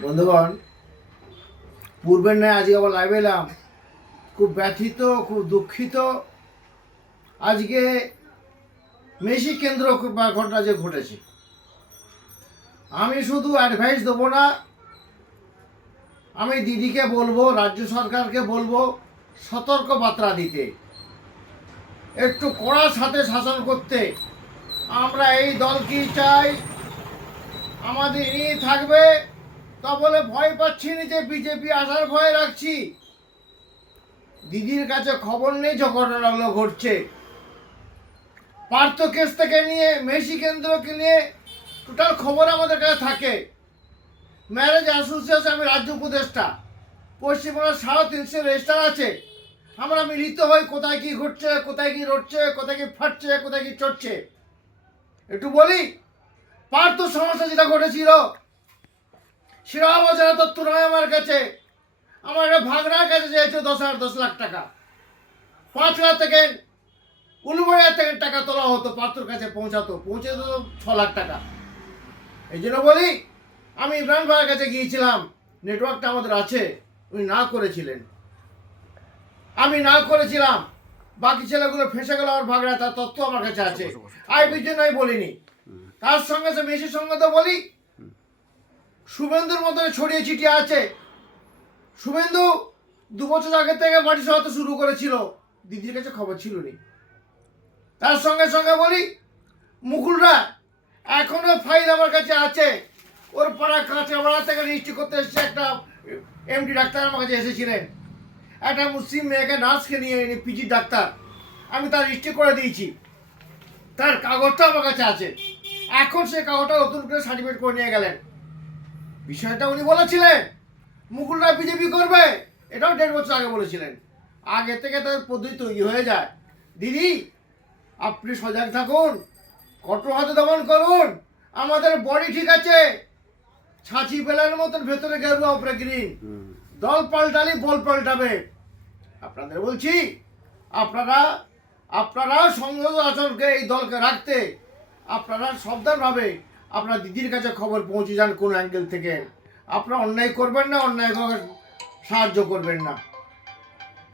বন্ধুগণ, পূর্বের ন্যায় আজকে আবার লাইভে এলাম। খুব ব্যথিত, খুব দুঃখিত। আজকে মেশি কেন্দ্র ঘটনা যে ঘটেছে, আমি শুধু অ্যাডভাইস দেবো না, আমি দিদিকে বলবো, রাজ্য সরকারকে বলবো সতর্ক বার্তা দিতে, একটু কড়ার সাথে শাসন করতে। আমরা এই দল কি চাই, আমাদের ইনি থাকবে, তা বলে ভয় পাচ্ছি না যে বিজেপি আসার ভয় রাখছি। দিদির কাছে খবর নেই যে ঘটনাগুলো ঘটছে। পার্থ কেস থেকে নিয়ে মেশি কেন্দ্রকে নিয়ে টোটাল খবর আমাদের কাছে থাকে। ম্যারেজ অ্যাসোসিয়েশন, আমি রাজ্য উপদেষ্টা, পশ্চিমবঙ্গের 350 রেজিস্টার আছে। আমরা মিলিত হই কোথায় কি ঘটছে, কোথায় কি রটছে, কোথায় কি ফাটছে, কোথায় কি চড়ছে। একটু বলি, পার্থ সমস্যা যেটা ঘটেছিল সেটা অবজানা তথ্য নয় আমার কাছে। আমার একটা ভাগনার কাছে চেয়েছে 10 লাখ টাকা। 5 লাখ থেকে 90,000 থেকে টাকা তোলা হতো, পাত্রর কাছে পৌঁছে তো 6 লাখ টাকা। এই জন্য বলি, আমি ইমরান ভাইয়ের কাছে গিয়েছিলাম, নেটওয়ার্কটা আমাদের আছে, উনি না করেছিলেন, আমি না করেছিলাম। বাকি ছেলেগুলো ফেঁসে গেল আমার ভাগড়া, তার তথ্য আমার কাছে আছে। আইবির জন্য আমি বলিনি। তার সঙ্গে মেসির সঙ্গে তো বলি, শুভেন্দুর মতন ছড়িয়ে ছিটিয়ে আছে। শুভেন্দু 2 বছর আগে থেকে বাড়ি সহাতে শুরু করেছিল, দিদির কাছে খবর ছিল নি। তার সঙ্গে সঙ্গে বলি, মুকুলরা এখনো ফাইল আমার কাছে আছে। ওর পাড়া কাঁচরাপাড়া থেকে রেজিস্ট্রি করতে এসেছে একটা এমডি ডাক্তার আমার কাছে এসেছিলেন, একটা মুসলিম মেয়েকে নার্সকে নিয়ে এনে পিজি ডাক্তার, আমি তার রেজিস্ট্রি করে দিয়েছি। তার কাগজটা আমার কাছে আছে। এখন সে কাগজটা নতুন করে সার্টিফিকেট করে নিয়ে গেলেন। বিষয়টা উনি বলেছিলেন মুকুলরা বিজেপি করবে, এটাও 1.5 বছর আগে বলেছিলেন। আগে থেকে তাদের পদ্ধতি তৈরি হয়ে যায়। দিদি, আপনি সজাগ থাকুন, কঠোর হাতে দমন করুন। আমাদের বডি ঠিক আছে, ছাঁচি বেলার মতন ভেতরে গেরুয়া উপরে গ্রিন। দল পাল্টালি বল পাল্টাবে। আপনাদের বলছি, আপনারা সংযত আচরণকে এই দলকে রাখতে আপনারা সাবধানভাবে আপনার দিদির কাছে খবর পৌঁছে যান। কোন অ্যাঙ্গেল থেকে আপনারা অন্যায় করবেন না, অন্যায় সাহায্য করবেন না।